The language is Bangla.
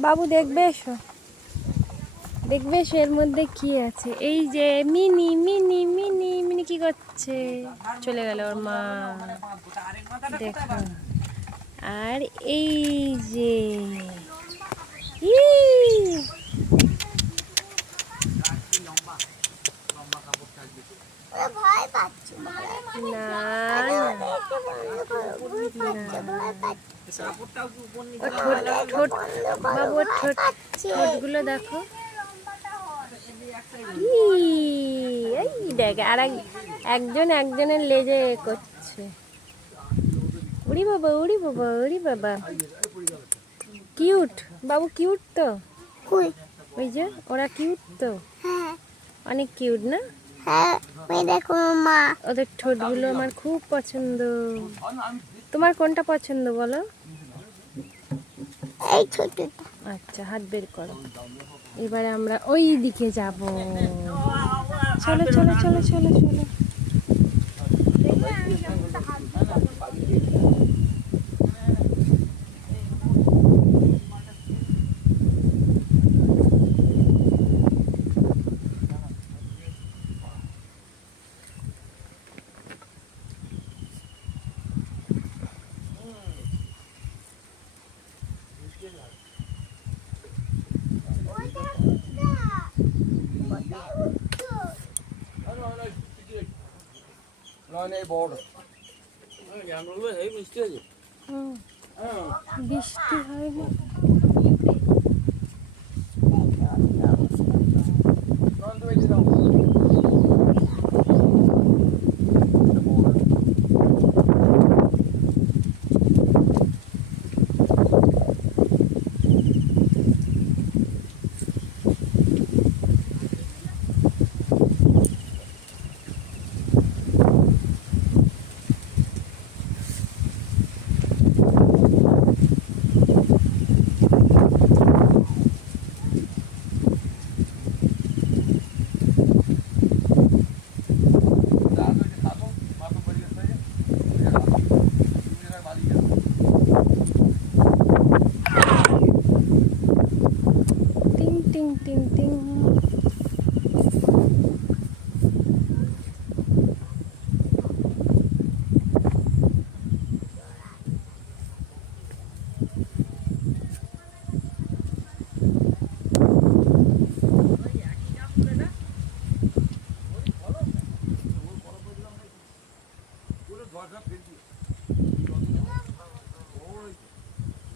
বাবু দেখবে এসো, দেখবে এসো এর মধ্যে কি আছে। এই যে মিনি মিনি মিনি মিনি কি করছে, চলে গেল ওর মা, দেখো। আর এই যে বাবু ঠোঁটগুলো দেখো। এই দেখ আর একজন একজনের লেজে করছে। উড়ি বাবা উড়ি বাবা উড়ি বাবা, কিউট বাবু, কিউট তো। ওই যে ওরা কিউট তো, অনেক কিউট না? হ্যাঁ ওই দেখো মা, ওদের ঠোঁটগুলো আমার খুব পছন্দ। তোমার কোনটা পছন্দ বলো? এই ছোটটা। আচ্ছা হাত বের করো। এবারে আমরা ওই দিকে যাব। চলো চলো চলো চলো চলো। বৃষ্টি হয়নি। টিং টিং টিং টিং।